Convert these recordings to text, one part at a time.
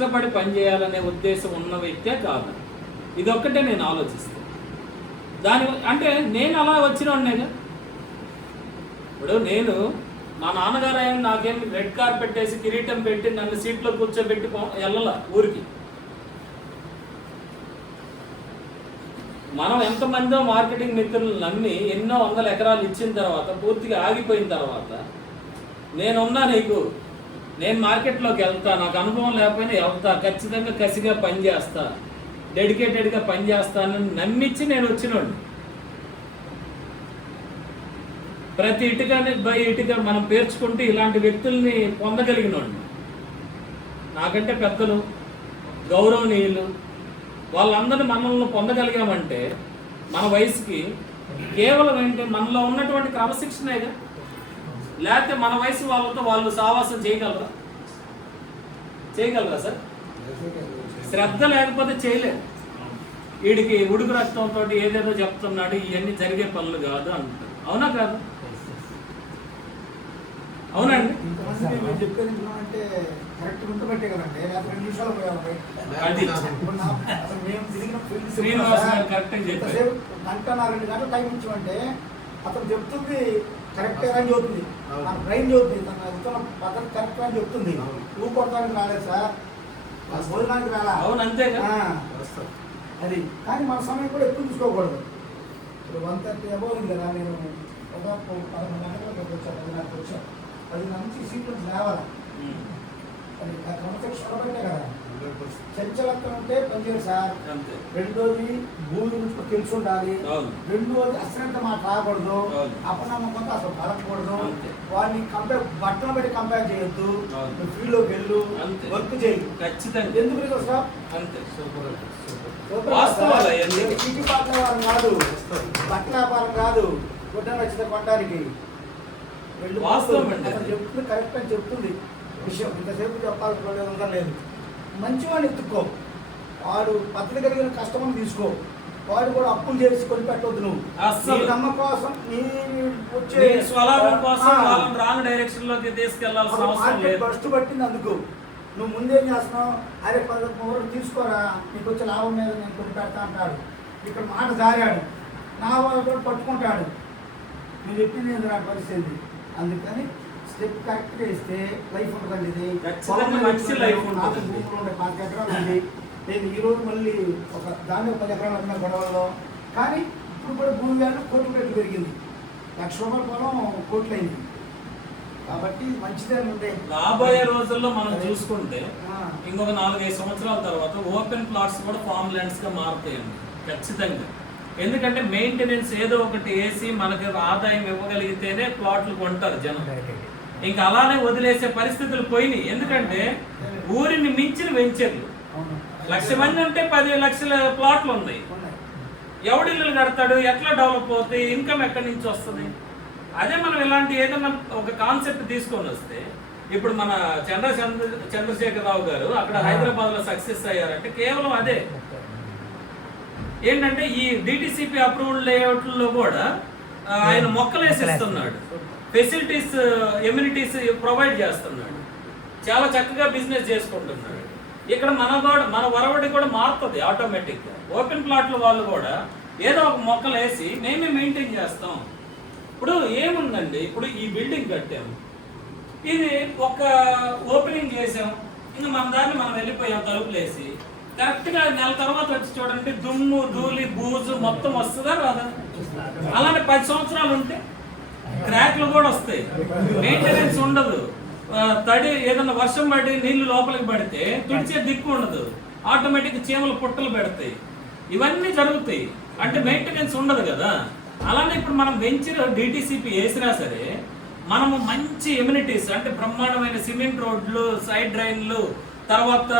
కష్టపడి పనిచేయాలనే ఉద్దేశం ఉన్న వ్యక్తే కాదు. ఇదొక్కటే నేను ఆలోచిస్తాను. దాని అంటే నేను అలా వచ్చినోడ్నేగా. ఇప్పుడు నేను మా నాన్నగారు ఆయన నాకేం రెడ్ కార్పెట్ వేసి కిరీటం పెట్టి నన్ను సీట్లో కూర్చోబెట్టి వెళ్ళాల ఊరికి. మనం ఎంతమందో మార్కెటింగ్ మిత్రులు నమ్మి ఎన్నో వందల ఎకరాలు ఇచ్చిన తర్వాత పూర్తిగా ఆగిపోయిన తర్వాత నేనున్నా నీకు, నేను మార్కెట్లోకి వెళ్తా, నాకు అనుభవం లేకపోయినా వెళ్తా, ఖచ్చితంగా కసిగా పనిచేస్తా, డెడికేటెడ్గా పనిచేస్తానని నమ్మించి నేను వచ్చినోడిని. ప్రతి ఇటుకని బై ఇటుక మనం పేర్చుకుంటూ ఇలాంటి వ్యక్తుల్ని పొందగలిగినోడిని. నాకంటే పెద్దలు, గౌరవనీయులు, వాళ్ళందరినీ మనల్ని పొందగలిగామంటే మన వయసుకి కేవలం ఏంటి మనలో ఉన్నటువంటి క్రమశిక్షణేగా. లేకపోతే మన వయసు వాళ్ళతో వాళ్ళు సావాసం చేయగలరా? సార్? శ్రద్ధ లేకపోతే చేయలేదు. వీడికి ఉడుకు రక్తంతో ఏదేదో చెప్తున్నాడు, ఇవన్నీ జరిగే పనులు కాదు అంటారు. అవునా కాదు? అవునండి. శ్రీనివాస్ గారు కరెక్ట్ అని చెప్పారు. గంటన్నర 2 గంటలు టైం ఇచ్చామంటే అతను చెప్తుంది కరెక్టే అని చెబుతుంది, మన బ్రెయిన్ చెబుతుంది, తన పక్కన కరెక్ట్ అని చెప్తుంది. నువ్వు కొడతానికి రాలేదు సార్, భోజనానికి రాలా. అవును, అంతేగా అది. కానీ మన సమయం కూడా ఎక్కువ తీసుకోకూడదు. ఇప్పుడు 1:30 అబౌవ్ ఉంది కదా, నేను ఒక 11 గంటలకు వచ్చాను, 10 వచ్చాను, 10 నుంచి సీట్లు లేవాలి. అది క్రమశిక్షణ పెట్టే కదా. చంచలత్వం ఉంటే పనిచేయరు సార్. రెండోది భూమి గురించి తెలిసి ఉండాలి. రెండోది అశ్రద్ధ మాట రాకూడదు, అపనమ్మకంతో అసలు పడకూడదు. వాడిని బట్టలు పెట్టి కంపేర్ చేయొద్దు. ఫీల్డ్లోకి వెళ్ళు, వర్క్ చేయి ఖచ్చితంగా. ఎందుకు సార్ ఇంటి పాటల వారం కాదు, బట్టల వ్యాపారం కాదు, గుడ్డ నచ్చితే కొట్టడానికి వెళ్ళు. చెప్తుంది కరెక్ట్ అని చెప్తుంది విషయం. ఇంతసేపు చెప్పాల్సిన లేదు. మంచివాడిని ఎత్తుక్కో, వాడు పద్ధతి కలిగిన కస్టమర్ని తీసుకో. వాడు కూడా అప్పులు చేసి కొని పెట్టవద్దు. నువ్వు అసలు నమ్మ కోసం వచ్చే రాంగ్ డైరెక్షన్ లోకి తీసుకెళ్లాల్సిన అవసరం లేదు. ఫస్ట్ పట్టింది అందుకు. నువ్వు ముందేం చేస్తున్నావు, అరే 10 తీసుకోరా, నీకు వచ్చే లాభం మీద నేను కొని పెడతా అంటాడు. ఇక్కడ మాట జారాడు, నా వాళ్ళు కూడా పట్టుకుంటాడు. నువ్వు చెప్పింది ఏంది నా పరిస్థితి. అందుకని స్టెప్ కరెక్ట్గా ఇస్తే లైఫ్ ఉంటుందండి. ఇది మంచి లైఫ్ భూములు ఉండే 5 ఎకరాలు ఉంది. నేను ఈరోజు మళ్ళీ ఒక దాన్ని 10 ఎకరాలు ఉన్న గొడవల్లో. కానీ ఇప్పుడు కూడా భూమి వ్యాల్యూ కోట్ల రేట్లు పెరిగింది. ₹1,00,000 పొలం కోట్లయింది. కాబట్టి మంచిదే ఉండే. రాబోయే రోజుల్లో మనం చూసుకుంటే ఇంకొక 4-5 సంవత్సరాల తర్వాత ఓపెన్ ప్లాట్స్ కూడా ఫార్మ్ ల్యాండ్స్ గా మారుతాయండి ఖచ్చితంగా. ఎందుకంటే మెయింటెనెన్స్ ఏదో ఒకటి వేసి మనకి ఆదాయం ఇవ్వగలిగితేనే ప్లాట్లు కొంటారు జనం. ఇంకా అలానే వదిలేసే పరిస్థితులు పోయినాయి. ఎందుకంటే ఊరిని మించిన వెంచర్లు 1,00,000 మంది ఉంటే 10 లక్షల ప్లాట్లు ఉన్నాయి. ఎవడిల్లు కడతాడు? ఎట్లా డెవలప్ అవుతాయి? ఇన్కమ్ ఎక్కడి నుంచి వస్తుంది? అదే మనం ఇలాంటి ఏదైనా ఒక కాన్సెప్ట్ తీసుకొని వస్తే, ఇప్పుడు మన చంద్రశేఖరరావు గారు అక్కడ హైదరాబాద్ లో సక్సెస్ అయ్యారంటే కేవలం అదే. ఏంటంటే ఈ డిటిసిపి అప్రూవల్ లేఅవుట్లో కూడా ఆయన మొక్కలు వేసిస్తున్నాడు, ఫెసిలిటీస్ ఎమ్యూనిటీస్ ప్రొవైడ్ చేస్తున్నాడు, చాలా చక్కగా బిజినెస్ చేసుకుంటున్నాడు. ఇక్కడ మన వరవడి కూడా మారుతుంది ఆటోమేటిక్గా. ఓపెన్ ప్లాట్ల వాళ్ళు కూడా ఏదో ఒక మొక్కలు వేసి మేమే మెయింటైన్ చేస్తాం. ఇప్పుడు ఏముందండి, ఇప్పుడు ఈ బిల్డింగ్ కట్టాము, ఇది ఒక ఓపెనింగ్ చేసాం, ఇంకా మన దాన్ని మనం వెళ్ళిపోయాం తలుపులు వేసి. కరెక్ట్గా నెల తర్వాత వచ్చి చూడండి, దుమ్ము ధూళి బూజు మొత్తం వస్తుందా రాదా? అలానే 10 సంవత్సరాలు ఉంటే క్రాక్లు కూడా వస్తాయి, మెయింటెనెన్స్ ఉండదు. తడి ఏదన్నా వర్షం పడి నీళ్లు లోపలికి పడితే తుడిచే దిక్కు ఉండదు, ఆటోమేటిక్ చీమలు పుట్టలు పెడతాయి. ఇవన్నీ జరుగుతాయి, అంటే మెయింటెనెన్స్ ఉండదు కదా. అలానే ఇప్పుడు మనం వెంచర్ డిటిసిపి వేసినా సరే మనము మంచి ఎమ్యూనిటీస్ అంటే బ్రహ్మాండమైన సిమెంట్ రోడ్లు, సైడ్ డ్రైన్లు, తర్వాత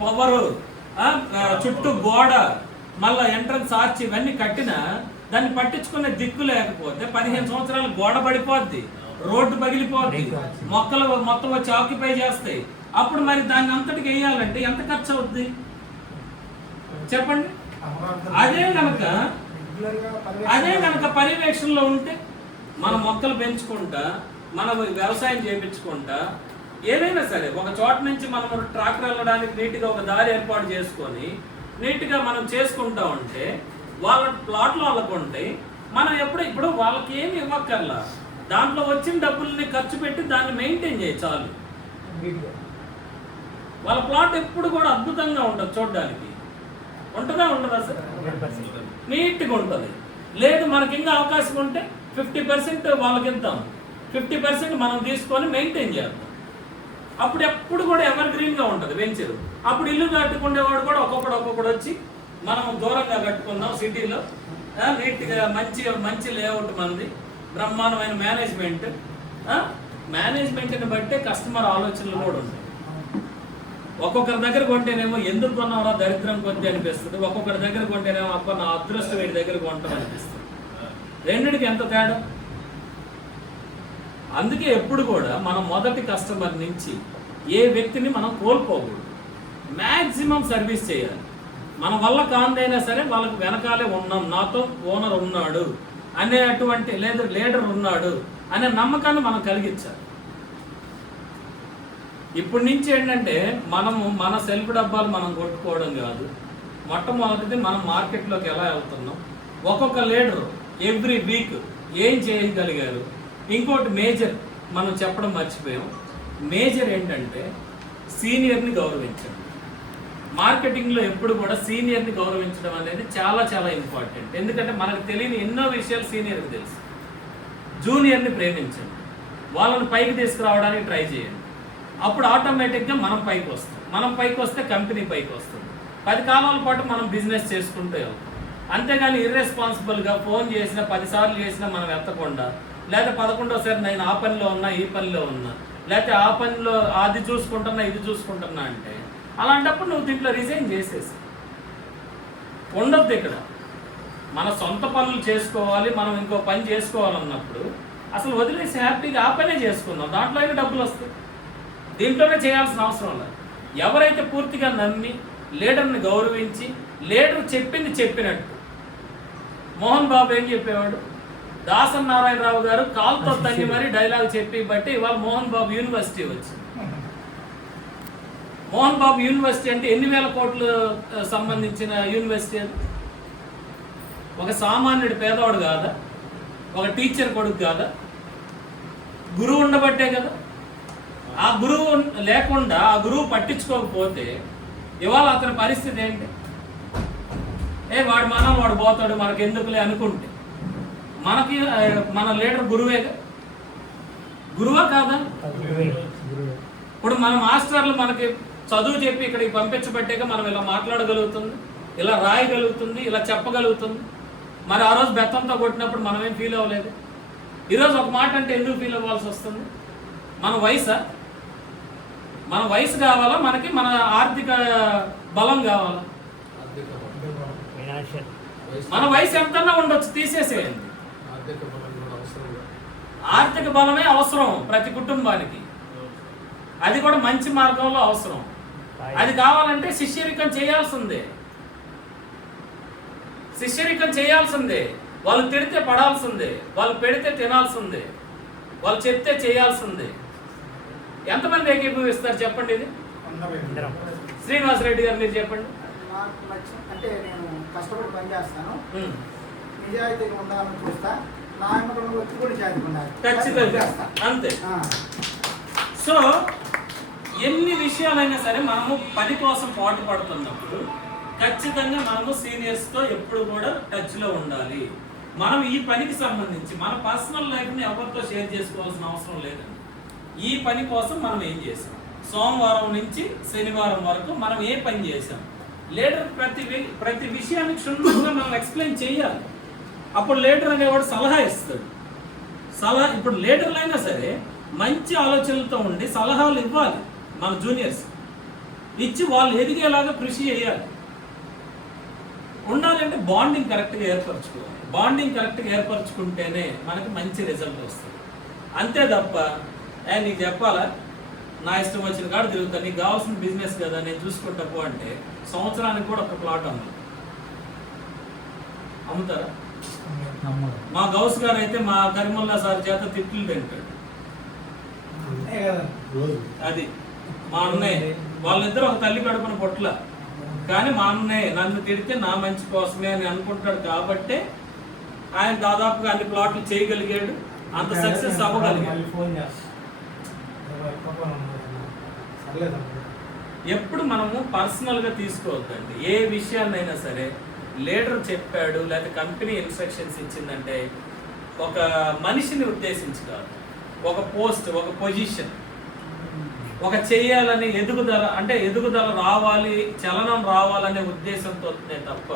పవర్, చుట్టూ గోడ, మళ్ళీ ఎంట్రన్స్ ఆర్చ్ ఇవన్నీ కట్టినా దాన్ని పట్టించుకునే దిక్కు లేకపోతే 15 సంవత్సరాలు గోడ పడిపోద్ది, రోడ్డు పగిలిపోద్ది, మొక్కలు మొత్తం వచ్చి ఆక్యుపై చేస్తాయి. అప్పుడు మరి దాన్ని అంతటికి వేయాలంటే ఎంత ఖర్చు అవుద్ది చెప్పండి? అదే కనుక పర్యవేక్షణలో ఉంటే మన మొక్కలు పెంచుకుంటా, మన వ్యవసాయం చేయించుకుంటా, ఏదైనా సరే ఒక చోట నుంచి మనం ట్రాక్టర్ వెళ్ళడానికి నీట్గా ఒక దారి ఏర్పాటు చేసుకొని నీట్గా మనం చేసుకుంటా ఉంటే వాళ్ళ ప్లాట్లు వాళ్ళకు ఉంటాయి. మనం ఇప్పుడు వాళ్ళకి ఏమి ఇవ్వక్కర్లా, దాంట్లో వచ్చిన డబ్బుల్ని ఖర్చు పెట్టి దాన్ని మెయింటైన్ చేయి చాలు. వాళ్ళ ప్లాట్ ఎప్పుడు కూడా అద్భుతంగా ఉంటుంది, చూడడానికి ఉంటుందా ఉండదా సార్? నీట్గా ఉంటుంది. లేదు మనకి ఇంకా అవకాశం ఉంటే 50% వాళ్ళకి ఇద్దాం, 50% మనం తీసుకొని మెయింటైన్ చేద్దాం. అప్పుడు ఎప్పుడు కూడా ఎవర్ గ్రీన్గా ఉంటుంది వెంచరు. అప్పుడు ఇల్లు కట్టుకునేవాడు కూడా ఒక్కొక్కడు వచ్చి మనం దూరంగా కట్టుకుందాం సిటీలో, నీట్గా మంచి లేఅవుట్ మనది, బ్రహ్మాండమైన మేనేజ్మెంట్ని బట్టే కస్టమర్ ఆలోచనలు కూడా ఉంటాయి. ఒక్కొక్కరి దగ్గర కొంటేనేమో ఎందుకు కొన్నారా దరిద్రం కొద్ది అనిపిస్తుంది, ఒక్కొక్కరి దగ్గర కొంటేనేమో అప్ప నా అదృష్టం వీడి దగ్గర కొంటాం అనిపిస్తుంది. రెండిటికి ఎంత తేడా. అందుకే ఎప్పుడు కూడా మనం మొదటి కస్టమర్ నుంచి ఏ వ్యక్తిని మనం కోల్పోకూడదు, మ్యాక్సిమం సర్వీస్ చేయాలి. మన వల్ల కాందైనా సరే వాళ్ళకి వెనకాలే ఉన్నాం, నాతో ఓనర్ ఉన్నాడు అనేటువంటి లేదా లీడర్ ఉన్నాడు అనే నమ్మకాన్ని మనం కలిగించాలి. ఇప్పటి నుంచి ఏంటంటే మనము మన సెల్ఫ్ డబ్బాలు మనం కొట్టుకోవడం కాదు, మొట్టమొదటిది మనం మార్కెట్లోకి ఎలా వెళ్తున్నాం, ఒక్కొక్క లీడరు ఎవ్రీ వీక్ ఏం చేయగలిగారు. ఇంకోటి మేజర్ మనం చెప్పడం మర్చిపోయాం, మేజర్ ఏంటంటే సీనియర్ని గౌరవించండి. మార్కెటింగ్లో ఎప్పుడు కూడా సీనియర్ని గౌరవించడం అనేది చాలా చాలా ఇంపార్టెంట్. ఎందుకంటే మనకు తెలియని ఎన్నో విషయాలు సీనియర్కి తెలుసు. జూనియర్ని ప్రేమించండి, వాళ్ళని పైకి తీసుకురావడానికి ట్రై చేయండి. అప్పుడు ఆటోమేటిక్గా మనం పైకి వస్తాం, మనం పైకి వస్తే కంపెనీ పైకి వస్తుంది. 10 కాలాల పాటు మనం బిజినెస్ చేసుకుంటూ వెళ్తాం. అంతేగాని ఇర్రెస్పాన్సిబుల్గా ఫోన్ చేసినా 10 సార్లు చేసినా మనం ఎత్తకుండా, లేదా 11వ నేను ఆ పనిలో ఉన్నా ఈ పనిలో ఉన్నా, లేకపోతే ఆ పనిలో అది చూసుకుంటున్నా ఇది చూసుకుంటున్నా అంటే అలాంటప్పుడు నువ్వు దీంట్లో రిజైన్ చేసేసి ఉండొద్దు. ఇక్కడ మన సొంత పనులు చేసుకోవాలి, మనం ఇంకో పని చేసుకోవాలన్నప్పుడు అసలు వదిలేసి హ్యాపీగా ఆ పనే చేసుకుందాం, దాంట్లో అయినా డబ్బులు వస్తాయి. దీంట్లోనే చేయాల్సిన అవసరం లేదు. ఎవరైతే పూర్తిగా నమ్మి లీడర్ని గౌరవించి లీడర్ చెప్పింది చెప్పినట్టు, మోహన్ బాబు ఏం చెప్పేవాడు, దాసన్ నారాయణరావు గారు కాల్తో తన్ని మరీ డైలాగ్ చెప్పి బట్టి ఇవాళ మోహన్ బాబు యూనివర్సిటీ వచ్చింది. మోహన్ బాబు యూనివర్సిటీ అంటే ఎన్ని వేల కోట్లు సంబంధించిన యూనివర్సిటీ అది. ఒక సామాన్యుడు పేదవాడు కాదా, ఒక టీచర్ కొడుకు కాదా, గురువు ఉండబట్టే కదా. ఆ గురువు లేకుండా ఆ గురువు పట్టించుకోకపోతే ఇవాళ అతని పరిస్థితి ఏంటి? వాడు వాడు పోతాడు మనకి ఎందుకులే అనుకుంటే, మనకి మన లీడర్ గురువేగా, గురువా కాదా? ఇప్పుడు మన మాస్టర్లు మనకి చదువు చెప్పి ఇక్కడికి పంపించబట్టేగా మనం ఇలా మాట్లాడగలుగుతుంది, ఇలా రాయగలుగుతుంది, ఇలా చెప్పగలుగుతుంది. మరి ఆ రోజు బెత్తంతో కొట్టినప్పుడు మనం ఏం ఫీల్ అవ్వలేదు. ఈరోజు ఒక మాట అంటే ఎందుకు ఫీల్ అవ్వాల్సి వస్తుంది? మన వయసు కావాలా, మనకి మన ఆర్థిక బలం కావాలా? మన వయసు ఎంతన్నా ఉండొచ్చు, తీసేసేయండి. ఆర్థిక బలమే అవసరం ప్రతి కుటుంబానికి, అది కూడా మంచి మార్గంలో అవసరం. అది కావాలంటే శిష్యరికం చేయాల్సిందే. వాళ్ళు తిడితే పడాల్సిందే, వాళ్ళు పెడితే తినాల్సిందే, వాళ్ళు చెప్తే చేయాల్సిందే. ఎంతమంది ఏకీభవిస్తారు చెప్పండి? ఇది శ్రీనివాసరెడ్డి గారు మీరు చెప్పండి. అంటే నేను కష్టపడి పని చేస్తాను, నిజాయితీగా ఉండాలని చూస్తా, నా వచ్చి కూడా నిజాయితీగా ఉండాలి, ఖచ్చితంగా అంతే. సో ఎన్ని విషయాలైనా సరే మనము పని కోసం పాటు పడుతున్నప్పుడు ఖచ్చితంగా మనము సీనియర్స్తో ఎప్పుడు కూడా టచ్లో ఉండాలి. మనం ఈ పనికి సంబంధించి మన పర్సనల్ లైఫ్ని ఎవరితో షేర్ చేసుకోవాల్సిన అవసరం లేదండి. ఈ పని కోసం మనం ఏం చేసాం, సోమవారం నుంచి శనివారం వరకు మనం ఏ పని చేసాం, లీడర్ ప్రతి విషయాన్ని క్షుణ్ణంగా మనం ఎక్స్ప్లెయిన్ చేయాలి. అప్పుడు లీడర్ అనేవాడు సలహా ఇస్తాడు. ఇప్పుడు లీడర్లు అయినా సరే మంచి ఆలోచనలతో ఉండి సలహాలు ఇవ్వాలి మన జూనియర్స్, ఇచ్చి వాళ్ళు ఎదిగేలాగా కృషి చేయాలి. ఉండాలంటే బాండింగ్ కరెక్ట్గా ఏర్పరచుకోవాలి. బాండింగ్ కరెక్ట్గా ఏర్పరచుకుంటేనే మనకి మంచి రిజల్ట్ వస్తుంది. అంతే తప్ప నీకు చెప్పాలా, నా ఇష్టం వచ్చిన కాడ తిరుగుతా, నీకు కావాల్సిన బిజినెస్ కదా నేను చూసుకుంటా పో అంటే సంవత్సరానికి కూడా ఒక ప్లాట్ అమ్ముతారా? మా గౌస్ గారు అయితే మా కరిమల్లా సార్ చేత తిట్లు తింటాడు. అంతే కదా. అది మా అన్నయ్య, వాళ్ళిద్దరు ఒక తల్లి కడుపున పొట్ల. కానీ మా అన్నయ్య నన్ను తిడితే నా మంచి కోసమే అని అనుకుంటాడు కాబట్టి ఆయన దాదాపుగా అన్ని ప్లాట్లు చేయగలిగాడు, అంత సక్సెస్ అవ్వగలిగాడు. ఎప్పుడు మనము పర్సనల్గా తీసుకోవద్దండి ఏ విషయాన్నైనా సరే. లీడర్ చెప్పాడు లేకపోతే కంపెనీ ఇన్స్ట్రక్షన్స్ ఇచ్చిందంటే ఒక మనిషిని ఉద్దేశించి కాదు, ఒక పోస్ట్, ఒక పొజిషన్, ఒక చేయాలని ఎదుగుదల, అంటే ఎదుగుదల రావాలి, చలనం రావాలనే ఉద్దేశంతో తప్ప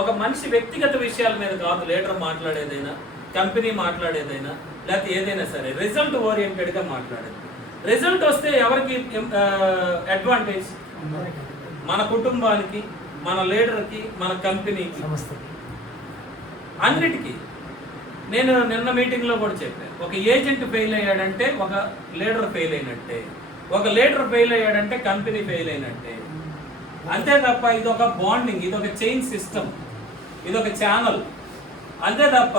ఒక మనిషి వ్యక్తిగత విషయాల మీద కాదు లీడర్ మాట్లాడేదైనా, కంపెనీ మాట్లాడేదైనా, లేకపోతే ఏదైనా సరే రిజల్ట్ ఓరియంటెడ్గా మాట్లాడేది. రిజల్ట్ వస్తే ఎవరికి అడ్వాంటేజ్? మన కుటుంబానికి, మన లీడర్కి, మన కంపెనీకి, అన్నిటికీ. నేను నిన్న మీటింగ్లో కూడా చెప్పాను, ఒక ఏజెంట్ ఫెయిల్ అయ్యాడంటే ఒక లీడర్ ఫెయిల్ అయినట్టే, ఒక లీడర్ ఫెయిల్ అయ్యాడంటే కంపెనీ ఫెయిల్ అయినట్టే. అంతే తప్ప ఇది ఒక బాండింగ్, ఇది ఒక చైన్ సిస్టమ్, ఇది ఒక ఛానల్. అంతే తప్ప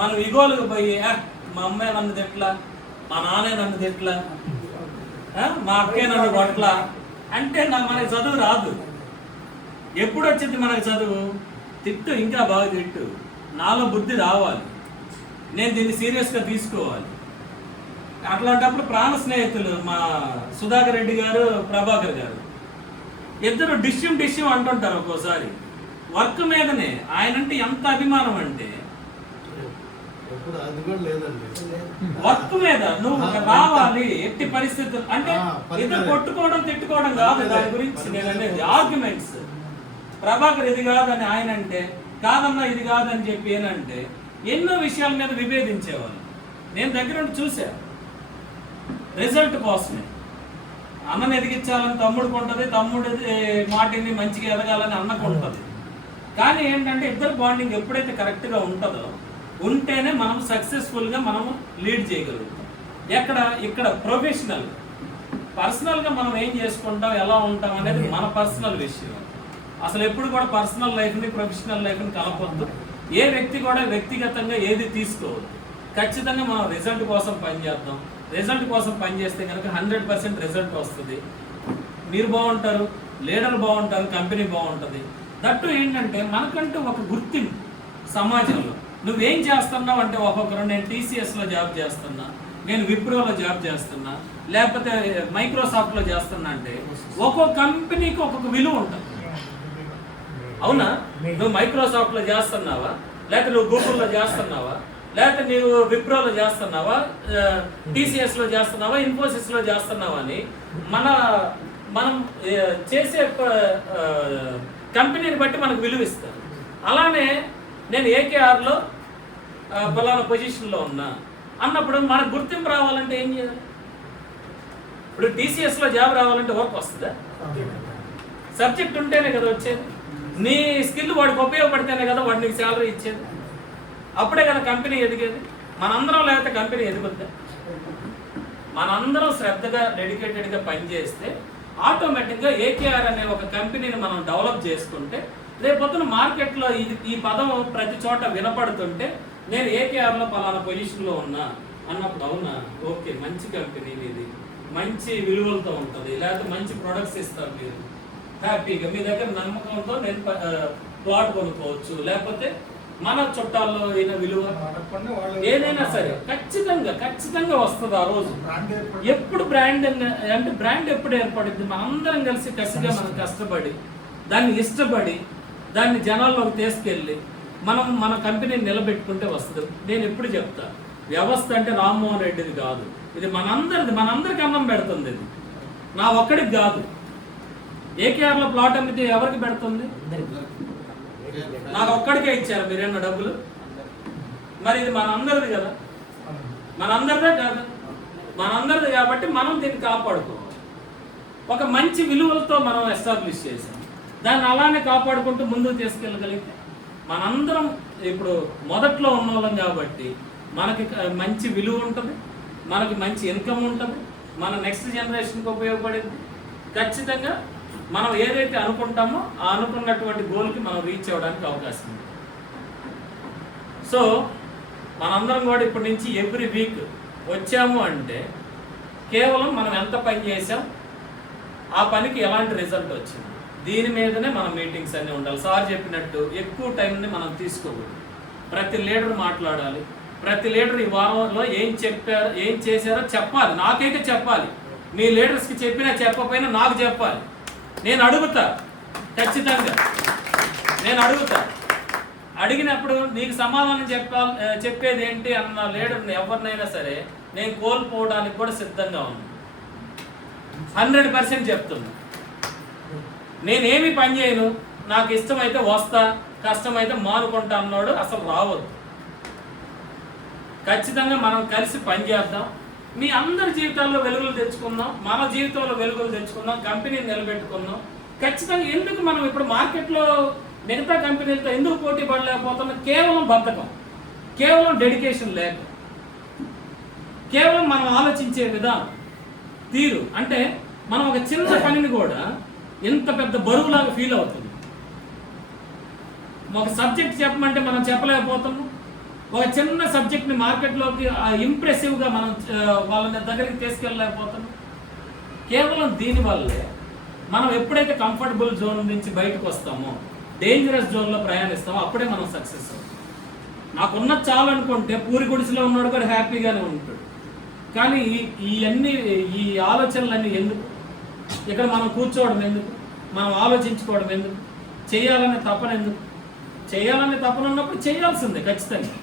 మనం ఇగోలకు పోయి మా అమ్మాయి నన్ను తిట్లా, మా నాన్నే నన్ను తిట్లా, మా అక్కే నన్ను కొట్లా అంటే మనకి చదువు రాదు. ఎప్పుడు వచ్చింది మనకు చదువు? తిట్టు, ఇంకా బాగా తిట్టు, నాలో బుద్ధి రావాలి, నేను దీన్ని సీరియస్గా తీసుకోవాలి. అట్లాంటప్పుడు ప్రాణ స్నేహితులు మా సుధాకర్ రెడ్డి గారు, ప్రభాకర్ గారు ఇద్దరు డిష్యం అంటుంటారు ఒక్కోసారి వర్క్ మీదనే. ఆయనంటే ఎంత అభిమానం అంటే వర్క్ మీద నువ్వు రావాలి ఎట్టి పరిస్థితులు. అంటే ఇద్దరు కొట్టుకోవడం తిట్టుకోవడం కాదు దాని గురించి నేను అనేది. ఆర్గ్యుమెంట్స్, ప్రభాకర్ ఇది కాదని ఆయన అంటే, కాదన్నా ఇది కాదని చెప్పి ఏనంటే ఎన్నో విషయాల మీద విభేదించేవాళ్ళు. నేను దగ్గర నుండి చూశాను. రిజల్ట్ కోసమే అన్నని ఎదిగించాలని తమ్ముడికి ఉంటుంది, తమ్ముడి మాటిని మంచిగా ఎదగాలని అన్నకు ఉంటుంది. కానీ ఏంటంటే ఇద్దరు బాండింగ్ ఎప్పుడైతే కరెక్ట్గా ఉంటుందో ఉంటేనే మనం సక్సెస్ఫుల్గా మనము లీడ్ చేయగలుగుతాం. ఇక్కడ ప్రొఫెషనల్, పర్సనల్గా మనం ఏం చేసుకుంటాం, ఎలా ఉంటాం అనేది మన పర్సనల్ విషయం. అసలు ఎప్పుడు కూడా పర్సనల్ లైఫ్ని ప్రొఫెషనల్ లైఫ్ని కలపొద్దు. ఏ వ్యక్తి కూడా వ్యక్తిగతంగా ఏది తీసుకోవద్దు. ఖచ్చితంగా మనం రిజల్ట్ కోసం పనిచేద్దాం. రిజల్ట్ కోసం పనిచేస్తే కనుక 100% రిజల్ట్ వస్తుంది. మీరు బాగుంటారు, లీడర్ బాగుంటారు, కంపెనీ బాగుంటుంది. దట్టు ఏంటంటే మనకంటూ ఒక గుర్తింపు సమాజంలో. నువ్వేం చేస్తున్నావు అంటే ఒక్కొక్కరు, నేను TCSలో జాబ్ చేస్తున్నా, నేను విప్రోలో జాబ్ చేస్తున్నా, లేకపోతే మైక్రోసాఫ్ట్లో చేస్తున్నా అంటే ఒక్కొక్క కంపెనీకి ఒక్కొక్క విలువ ఉంటుంది. అవునా? నువ్వు మైక్రోసాఫ్ట్లో చేస్తున్నావా, లేకపోతే నువ్వు గూగుల్లో చేస్తున్నావా, లేకపోతే నీవు విప్రోలో చేస్తున్నావా, TCSలో చేస్తున్నావా, ఇన్ఫోసిస్లో చేస్తున్నావా అని మనం చేసే కంపెనీని బట్టి మనకు విలువ ఇస్తారు. అలానే నేను AKRలో పలానా పొజిషన్లో ఉన్నా అన్నప్పుడు మనకు గుర్తింపు రావాలంటే ఏం చేయాలి? ఇప్పుడు TCSలో జాబ్ రావాలంటే వర్క్ వస్తుందా? సబ్జెక్ట్ ఉంటేనే కదా వచ్చేది. నీ స్కిల్ వాడికి ఉపయోగపడితేనే కదా వాడు నీకు శాలరీ ఇచ్చేది. అప్పుడే కదా కంపెనీ ఎదిగేది. మనందరం లేకపోతే కంపెనీ ఎదుగుద్దా? మనందరం శ్రద్ధగా డెడికేటెడ్గా పనిచేస్తే ఆటోమేటిక్గా AKR అనే ఒక కంపెనీని మనం డెవలప్ చేసుకుంటే రేపొద్దున మార్కెట్లో ఈ పదం ప్రతి చోట వినపడుతుంటే నేను AKRలో పలానా పొజిషన్లో ఉన్నా అన్నప్పుడు అవునా, ఓకే, మంచి కంపెనీ ఇది, మంచి విలువలతో ఉంటుంది, లేకపోతే మంచి ప్రొడక్ట్స్ ఇస్తారు, మీరు హ్యాపీగా మీ దగ్గర నమ్మకంతో నేను ప్లాట్ కొనుక్కోవచ్చు, లేకపోతే మన చుట్టాల్లో అయిన విలువ ఏదైనా సరే ఖచ్చితంగా వస్తుంది ఆ రోజు. ఎప్పుడు బ్రాండ్ అంటే బ్రాండ్ ఎప్పుడు ఏర్పడింది? మనందరం కలిసి కసిగా మనం కష్టపడి దాన్ని ఇష్టపడి దాన్ని జనాల్లోకి తీసుకెళ్ళి మన కంపెనీని నిలబెట్టుకుంటే వస్తుంది. నేను ఎప్పుడు చెప్తా, వ్యవస్థ అంటే రామ్మోహన్ రెడ్డిది కాదు, ఇది మనందరికి అన్నం పెడుతుంది. ఇది నా ఒక్కడికి కాదు. AKRలో ప్లాట్ అమ్మితే ఎవరికి పెడుతుంది? నాకు ఒక్కడికే ఇచ్చారు మీరేమన్నా డబ్బులు? మరి ఇది మనందరిది కదా, మనందరిదే కాదు, మనందరిది కాబట్టి మనం దీన్ని కాపాడుకోవాలి. ఒక మంచి విలువలతో మనం ఎస్టాబ్లిష్ చేసాం, దాన్ని అలానే కాపాడుకుంటూ ముందుకు తీసుకెళ్ళగలిగితే మనందరం ఇప్పుడు మొదట్లో ఉన్న వాళ్ళం కాబట్టి మనకి మంచి విలువ ఉంటుంది, మనకి మంచి ఇన్కమ్ ఉంటుంది, మన నెక్స్ట్ జనరేషన్కి ఉపయోగపడింది. ఖచ్చితంగా మనం ఏదైతే అనుకుంటామో ఆ అనుకున్నటువంటి గోల్కి మనం రీచ్ అవ్వడానికి అవకాశం ఉంది. సో మనందరం కూడా ఇప్పటి నుంచి ఎవ్రీ వీక్ వచ్చాము అంటే కేవలం మనం ఎంత పని చేసాం, ఆ పనికి ఎలాంటి రిజల్ట్ వచ్చింది, దీని మీదనే మన మీటింగ్స్ అన్నీ ఉండాలి. సార్ చెప్పినట్టు ఎక్కువ టైంని మనం తీసుకోకూడదు. ప్రతి లీడర్ మాట్లాడాలి. ప్రతి లీడర్ ఈ వారంలో ఏం చెప్పారు, ఏం చేశారో చెప్పాలి. నాకైతే చెప్పాలి. మీ లీడర్స్కి చెప్పినా చెప్పకపోయినా నాకు చెప్పాలి. నేను అడుగుతా, ఖచ్చితంగా నేను అడుగుతా. అడిగినప్పుడు నీకు సమాధానం చెప్పేది ఏంటి అన్న లీడర్ని ఎవరినైనా సరే నేను కోల్పోవడానికి కూడా సిద్ధంగా ఉన్నాను. 100% చెప్తున్నా. నేనేమి పని చేయను, నాకు ఇష్టమైతే వస్తా, కష్టమైతే మానుకుంటా అన్నాడు అసలు రావద్దు. ఖచ్చితంగా మనం కలిసి పని చేద్దాం. మీ అందరి జీవితాల్లో వెలుగులు తెచ్చుకుందాం, మన జీవితంలో వెలుగులు తెచ్చుకుందాం, కంపెనీని నిలబెట్టుకుందాం. ఖచ్చితంగా ఎందుకు మనం ఇప్పుడు మార్కెట్లో మిగతా కంపెనీలతో ఎందుకు పోటీ పడలేకపోతున్నాం? కేవలం బద్ధకం, కేవలం డెడికేషన్ లేక, కేవలం మనం ఆలోచించే విధానం తీరు. అంటే మనం ఒక చిన్న పనిని కూడా ఇంత పెద్ద బరువులాగా ఫీల్ అవుతుంది. ఒక సబ్జెక్ట్ చెప్పమంటే మనం చెప్పలేకపోతున్నాం. ఒక చిన్న సబ్జెక్ట్ని మార్కెట్లోకి ఇంప్రెసివ్గా మనం వాళ్ళ దగ్గరికి తీసుకెళ్ళలేకపోతున్నాం. కేవలం దీనివల్లే మనం ఎప్పుడైతే కంఫర్టబుల్ జోన్ నుంచి బయటకు వస్తామో, డేంజరస్ జోన్లో ప్రయాణిస్తామో, అప్పుడే మనం సక్సెస్ అవుతాం. నాకున్నది చాలు అనుకుంటే పూరి గుడిసెలో ఉన్నాడు కూడా హ్యాపీగానే ఉంటాడు. కానీ ఈ ఆలోచనలన్నీ ఎందుకు? ఇక్కడ మనం కూర్చోవడం ఎందుకు? మనం ఆలోచించుకోవడం ఎందుకు? చేయాలనే తపన ఎందుకు? చేయాలనే తపన ఉన్నప్పుడు చేయాల్సిందే ఖచ్చితంగా.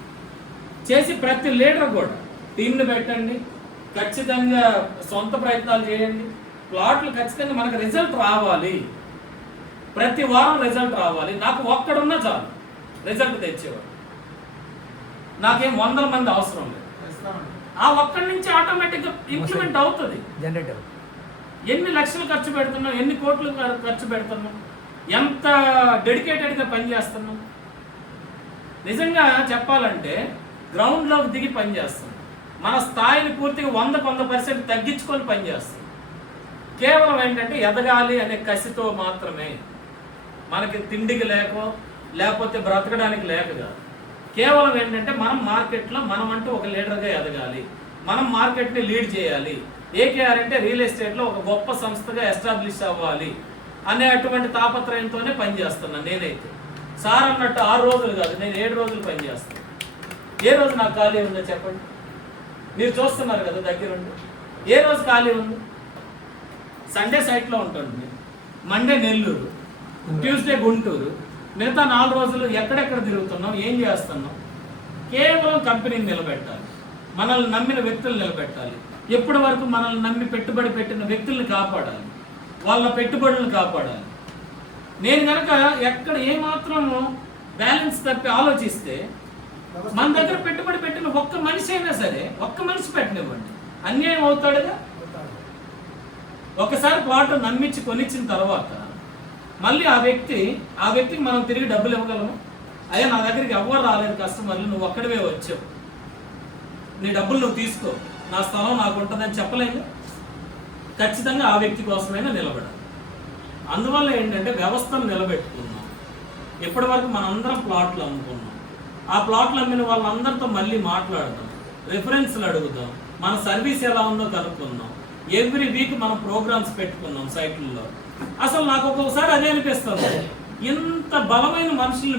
చేసి ప్రతి లీడర్ కూడా టీంని పెట్టండి, ఖచ్చితంగా సొంత ప్రయత్నాలు చేయండి. ప్లాట్లు ఖచ్చితంగా మనకు రిజల్ట్ రావాలి. ప్రతి వారం రిజల్ట్ రావాలి. నాకు ఒక్కడున్నా చాలు రిజల్ట్ తెచ్చేవాడు. నాకేం 100 మంది అవసరం లేదు. ఆ ఒక్కడి నుంచి ఆటోమేటిక్గా ఇంప్లిమెంట్ అవుతుంది. ఎన్ని లక్షలు ఖర్చు పెడుతున్నాం, ఎన్ని కోట్లు ఖర్చు పెడుతున్నాం, ఎంత డెడికేటెడ్గా పనిచేస్తున్నాం. నిజంగా చెప్పాలంటే గ్రౌండ్లోకి దిగి పనిచేస్తాం. మన స్థాయిని పూర్తిగా 100% తగ్గించుకొని పనిచేస్తాం. కేవలం ఏంటంటే ఎదగాలి అనే కసితో మాత్రమే, మనకి తిండికి లేకపోతే బ్రతకడానికి లేకగా. కేవలం ఏంటంటే మనం మార్కెట్లో మనం అంటూ ఒక లీడర్గా ఎదగాలి, మనం మార్కెట్ని లీడ్ చేయాలి. ఏకేఆర్ అంటే రియల్ ఎస్టేట్లో ఒక గొప్ప సంస్థగా ఎస్టాబ్లిష్ అవ్వాలి అనే అటువంటి తాపత్రయంతోనే పనిచేస్తున్నాను నేనైతే. సార్ అన్నట్టు 6 రోజులు కాదు, నేను 7 రోజులు పనిచేస్తాను. ఏ రోజు నాకు ఖాళీ ఉందో చెప్పండి. మీరు చూస్తున్నారు కదా దగ్గరుండి. ఏ రోజు ఖాళీ ఉంది? సండే సైట్లో ఉంటుంది, మండే నెల్లూరు, ట్యూస్డే గుంటూరు, మిగతా 4 రోజులు ఎక్కడెక్కడ తిరుగుతున్నాం, ఏం చేస్తున్నాం? కేవలం కంపెనీని నిలబెట్టాలి, మనల్ని నమ్మిన వ్యక్తులు నిలబెట్టాలి. ఎప్పటి వరకు మనల్ని నమ్మి పెట్టుబడి పెట్టిన వ్యక్తుల్ని కాపాడాలి, వాళ్ళ పెట్టుబడులను కాపాడాలి. నేను కనుక ఎక్కడ ఏమాత్రము బ్యాలెన్స్ తప్పి ఆలోచిస్తే మన దగ్గర పెట్టుబడి పెట్టిన ఒక్క మనిషి అయినా సరే, ఒక్క మనిషి పెట్టనివ్వండి, అన్యాయం అవుతాడుగా. ఒకసారి ప్లాట్ నమ్మించి కొనిచ్చిన తర్వాత మళ్ళీ ఆ వ్యక్తికి మనం తిరిగి డబ్బులు ఇవ్వగలము? అయ్యా నా దగ్గరికి ఎవరు రాలేదు కస్టమర్లు, నువ్వు ఒక్కడివే వచ్చావు, నీ డబ్బులు నువ్వు తీసుకో, నా స్థలం నాకు ఉంటుందని చెప్పలేము. ఖచ్చితంగా ఆ వ్యక్తి కోసమైనా నిలబడాలి. అందువల్ల ఏంటంటే వ్యవస్థను నిలబెట్టుకున్నాం. ఇప్పటి వరకు మనందరం ప్లాట్లు అమ్ముకున్నాం. ఆ ప్లాట్లు అమ్మిన వాళ్ళందరితో మళ్ళీ మాట్లాడదాం, రిఫరెన్స్లు అడుగుదాం, మన సర్వీస్ ఎలా ఉందో కనుక్కుందాం. ఎవ్రీ వీక్ మనం ప్రోగ్రామ్స్ పెట్టుకున్నాం సైట్లలో. అసలు నాకు ఒక్కొక్కసారి అదే అనిపిస్తుంది, ఇంత బలమైన మనుషుల్ని